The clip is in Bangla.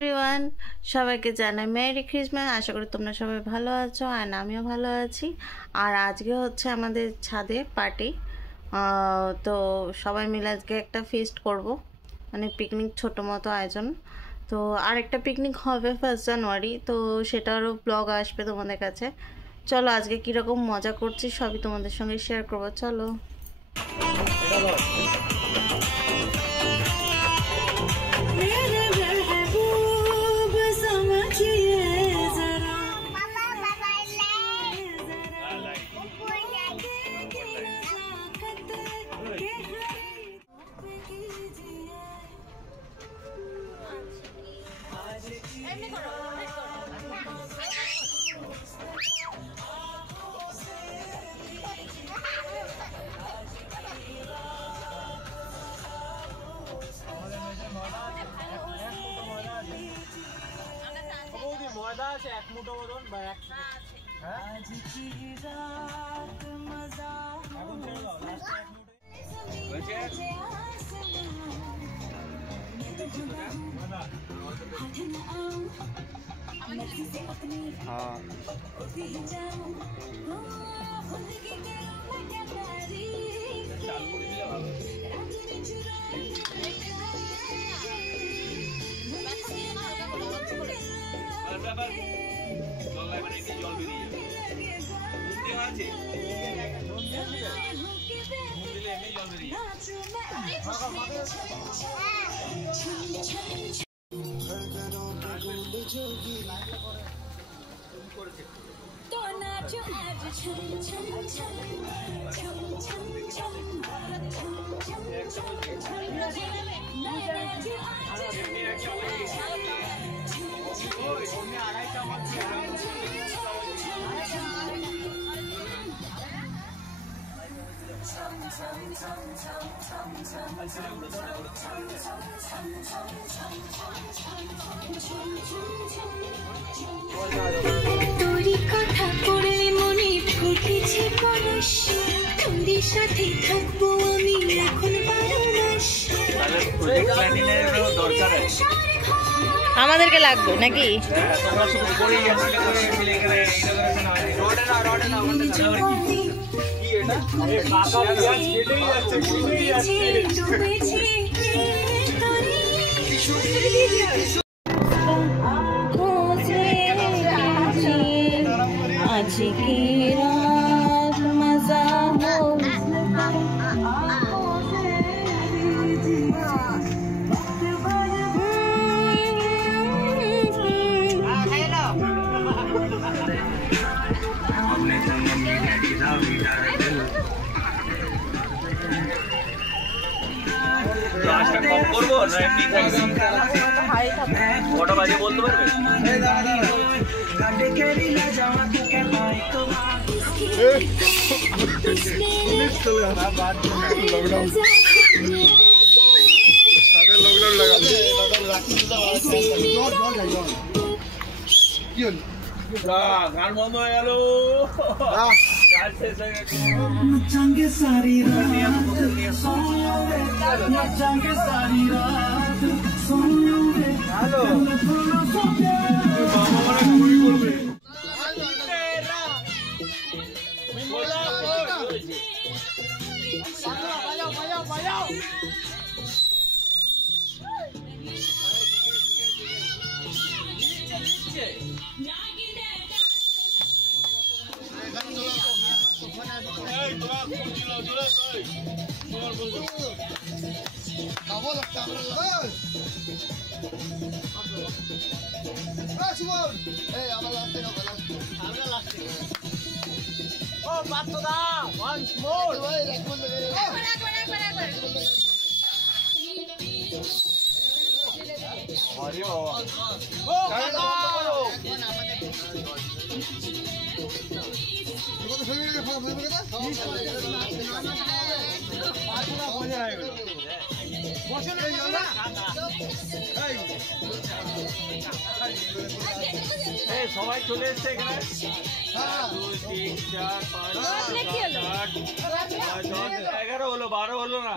এভরিওয়ান, সবাইকে জানাই মেরি ক্রিসমাস। আশা করি তোমরা সবাই ভালো আছো আর আমিও ভালো আছি। আর আজকে হচ্ছে আমাদের ছাদে পার্টি। তো সবাই মিলে আজকে একটা ফিস্ট করব, মানে পিকনিক, ছোটো মতো আয়োজন। তো আরেকটা পিকনিক হবে 1 জানুয়ারি, তো সেটারও ব্লগ আসবে তোমাদের কাছে। চলো আজকে কীরকম মজা করছি সবই তোমাদের সঙ্গে শেয়ার করবো। চলো। ময়দা আছে এক মুঠো মতন বা এক এখন ছেড়ে দাও, লাস্টে এক মুঠো तो नाचो आज छम छम छम छम छम छम তোরি কথা পড়লে মনে ফুটেছে পরশ, তোদের সাথে থাকবো আমি এখন 12 মাস। আমাদেরকে লাগবে নাকি? আজকে রাত মজা কটা বাজে বলতে পারবে? গান বন্ধ হয়ে গেল। नचांगे सारी रात नचांगे सारी रात सोनूंगे हेलो बाबा वाला घुरी করবে বাজাও বাজাও বাজাও সবাই চলে এসছে এখানে। 2 3 4 5 6 7 8 9 10 11 হলো, 12 হলো না।